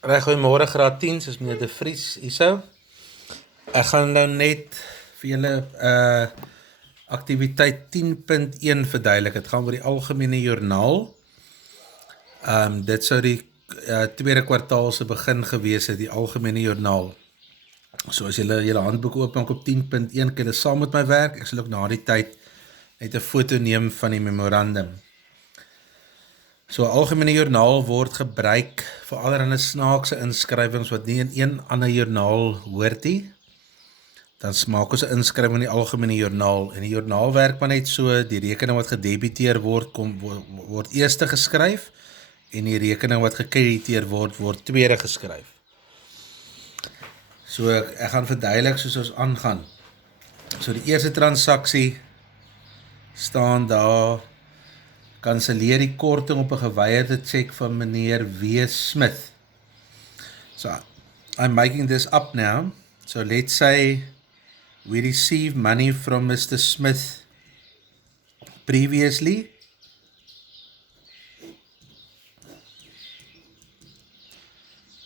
Reg, goeiemôre graad 10, soos meneer De Vries hierso. Ek gaan nou net vir julle aktiwiteit 10.1 verduidelik. Dit gaan oor die algemene joernaal. Dit sou die tweede kwartaal se begin gewees het, die algemene joernaal. So as julle handboek oopmaak op 10.1, kan julle saam met my werk. Ek sal ook na die tyd net 'n foto neem van die memorandum. So 'n algemene joernaal word gebruik vir allerlei snaakse inskrywings wat nie in een ander joernaal hoort nie. Dan maak ons 'n inskrywing in die algemene joernaal en die joernaal werk maar net so, die rekening wat gedebiteer word word eerste geskryf en die rekening wat gekrediteer word tweede geskryf. So ek gaan verduidelik soos ons aangaan. So die eerste transaksie staan daar: kanselleer die korting op 'n geweierde cheque van meneer W. Smith. So I'm making this up now. So let's say we received money from Mr. Smith previously.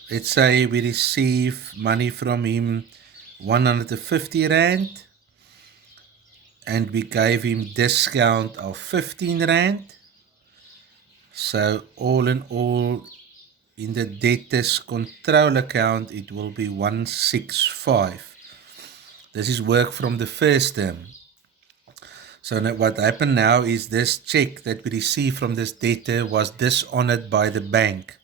Let's say we receive money from him 150 Rand and we gave him discount of 15 Rand. So all in all, in the debtors control account, it will be 165. This is work from the first term. So what happened now is this check that we received from this debtor was dishonored by the bank.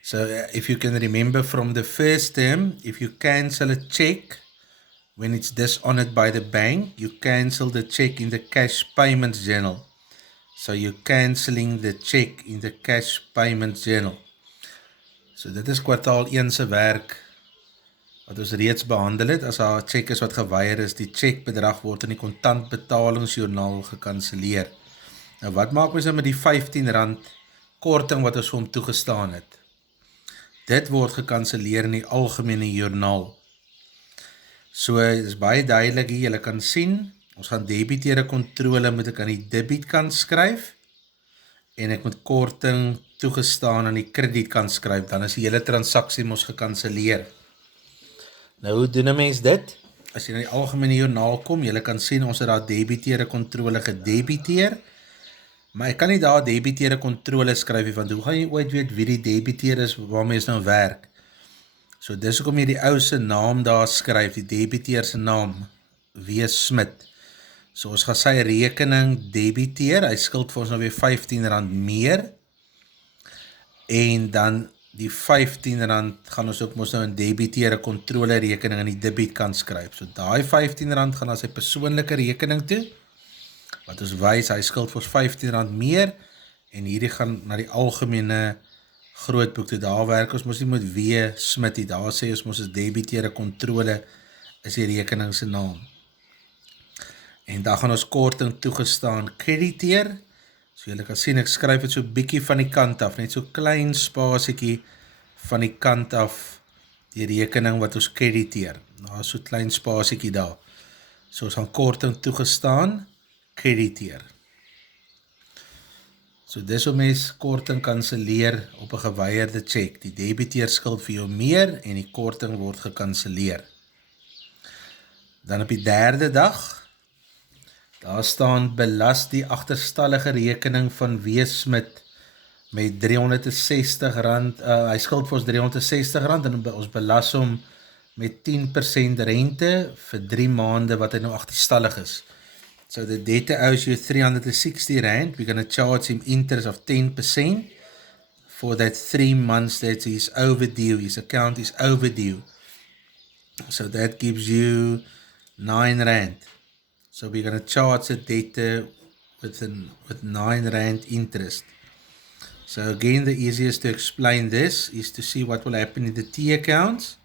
So if you can remember from the first term, if you cancel a check when it's dishonored by the bank, you cancel the check in the cash payments journal. So you're cancelling the check in the cash payments journal. So dit is kwartaal 1 se werk wat ons reeds behandel het. As daar 'n check is wat geweier is, die checkbedrag word in die kontantbetalingsjoernaal gekanselleer. Nou wat maak ons nou met die R15 korting wat ons hom toegestaan het? Dit word gekanselleer in die algemene joernaal. So dit is baie duidelik hier, julle kan sien, ons gaan debiteure kontrole moet ek aan die debietkant skryf en ek moet korting toegestaan aan die kredietkant skryf, dan is die hele transaksie mos gekanselleer. Nou hoe doen 'n mens dit? As jy na die algemene joernaal kom, julle kan sien ons het daar debiteure kontrole gedebiteer, maar ek kan nie daar debiteure kontrole skryf, want hoe gaan jy ooit weet wie die debiteur is waarmee ons nou werk? So dis hoekom jy die ou se naam daar skryf, die debiteur se naam, W. Smith. So ons gaan sy rekening debiteer, hy skuld vir ons nou weer R15 meer, en dan die R15 gaan ons ook mos nou in debiteure kontrole rekening in die debietkant skryf. So daai R15 gaan na sy persoonlike rekening toe, wat ons wys, hy skuld vir ons R15 meer, en hierdie gaan na die algemene grootboek toe. Daar werk ons mos nie met W. Smith, daar sê ons mos is debiteure kontrole is die rekening se naam. En daar gaan ons korting toegestaan krediteer. So julle kan sien, ek skryf dit so bietjie van die kant af, net so klein spasiekie van die kant af, die rekening wat ons krediteer. Daar is so klein spasiekie daar. So ons gaan korting toegestaan krediteer. So dis hoe mens korting kanselleer op 'n geweierde check. Die debiteur skuld vir jou meer en die korting word gekanselleer. Dan op die derde dag, daar staan belas die agterstallige rekening van W. Smith met R360. Hy skuld vir ons R360 en ons belas hom met 10% rente vir 3 maande wat hy nou agterstallig is. So the debtor owes you R360. We're going to charge him interest of 10% for that 3 months that he's overdue. His account is overdue. So that gives you R9. So we're going to charge the debtor with R9 interest. So again, the easiest to explain this is to see what will happen in the T accounts.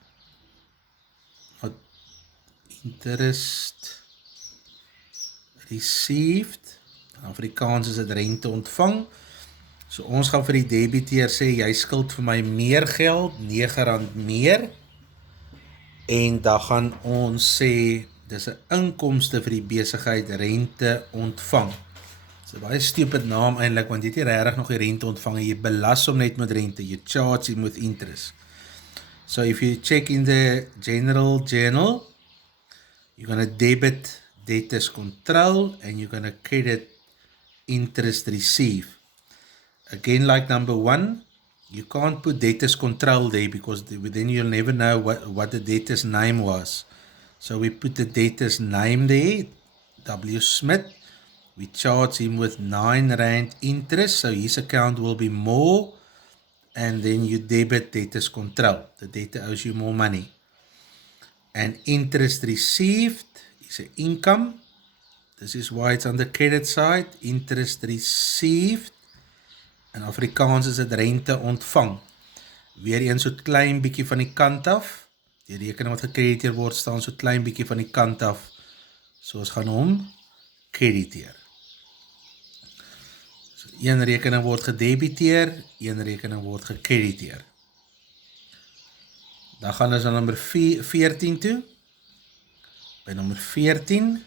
Interest received, Afrikaans is dit rente ontvang. So ons gaan vir die debiteur sê, jy skuld vir my meer geld, R9 meer, en dan gaan ons sê, dis 'n inkomste vir die besigheid rente ontvang. So baie stupid naam eintlik, want jy het nie regtig nog die rente ontvang nie. Jy belas hom net met rente. You charge him with interest. So if you check in the general journal, you're going to debit debtors control and you're going to credit interest received. Again, like number 1, you can't put debtors control there because then you'll never know what the debtor's name was. So we put the debtor's name there, W. Smith. We charge him with R9 interest, so his account will be more, and then you debit debtors control. The debtor owes you more money. And interest received is an income. This is why it's on the credit side. Interest received. In Afrikaans is dit rente ontvang. Weer een so klein bietjie van die kant af. Die rekening wat gekrediteer word staan so klein bietjie van die kant af. So ons gaan hom krediteer. So een rekening word gedebiteer, een rekening word gekrediteer. Dan gaan ons aan nummer 14 toe. By nummer 14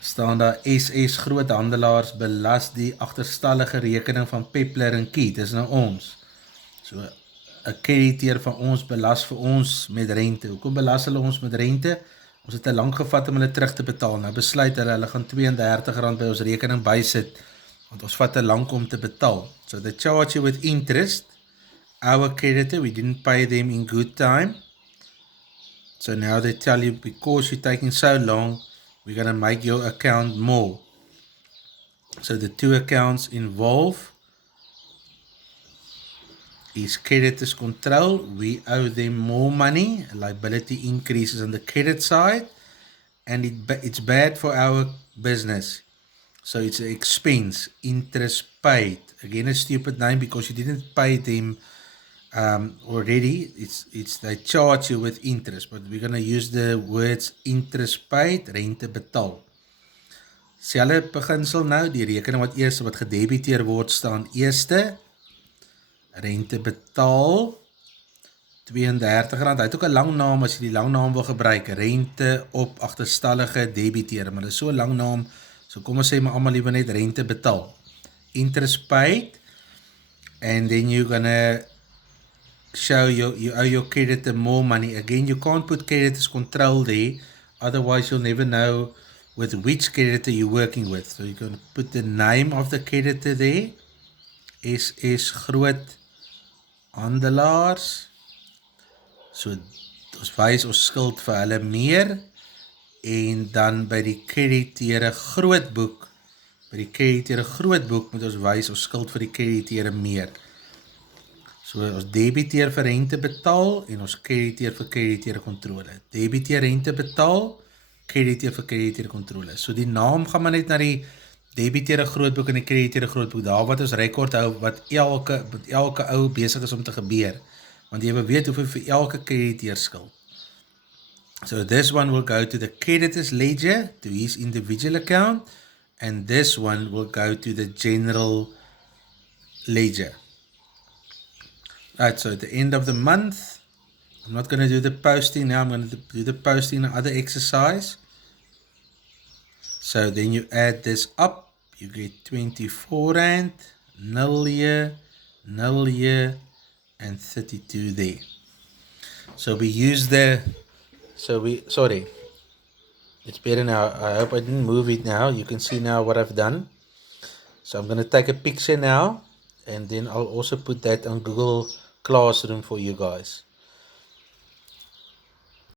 staan daar SS groothandelaars belas die agterstallige rekening van Peppler & Key. Dis nou ons. So 'n krediteer van ons belas vir ons met rente. Hoekom belas hulle ons met rente? Ons het te lank gevat om hulle terug te betaal. Nou besluit hulle gaan R32 by ons rekening bysit, want ons vat te lank om te betaal. So they charge you with interest. Our creditor, we didn't pay them in good time. So now they tell you, because you're taking so long, we're going to make your account more. So the two accounts involved is creditors control. We owe them more money. Liability increases on the credit side, and it's bad for our business. So it's an expense. Interest paid. Again, a stupid name because you didn't pay them already. It's they charge you with interest, but we're going to use the words interest paid, rente betaal. Selfe beginsel nou, die rekening wat eers wat gedebiteer word staan eerste, rente betaal, R32. Hy het ook 'n lang naam as jy die lang naam wil gebruik, rente op agterstallige debiteer, maar dit is so 'n lang naam, so kom ons sê maar almal liewer net rente betaal. Interest paid, and then you're gonna show you owe your creditor more money. Again, you can't put creditors control there, otherwise you'll never know with which creditor you're working with. So you're going to put the name of the creditor there, SS groothandelaars. So ons wys ons skuld vir hulle meer, en dan by die krediteure grootboek, moet ons wys ons skuld vir die krediteure meer. So ons debiteer vir rente betaal en ons krediteer vir krediteure kontrole. Debiteer rente betaal, krediteer vir krediteure kontrole. So die naam gaan maar net na die debiteure grootboek en die krediteure grootboek, daar wat ons rekord hou, wat elke ou besig is om te gebeur. Want jy wil weet hoeveel vir elke krediteer skuld. So this one will go to the creditor's ledger, to his individual account, and this one will go to the general ledger. Right, so at the end of the month, I'm not going to do the posting now, I'm going to do the posting and other exercise. So then you add this up, you get R24, nil here, and 32 there. So we use sorry, it's better now. I hope I didn't move it now. You can see now what I've done. So I'm going to take a picture now, and then I'll also put that on Google Classroom for you guys.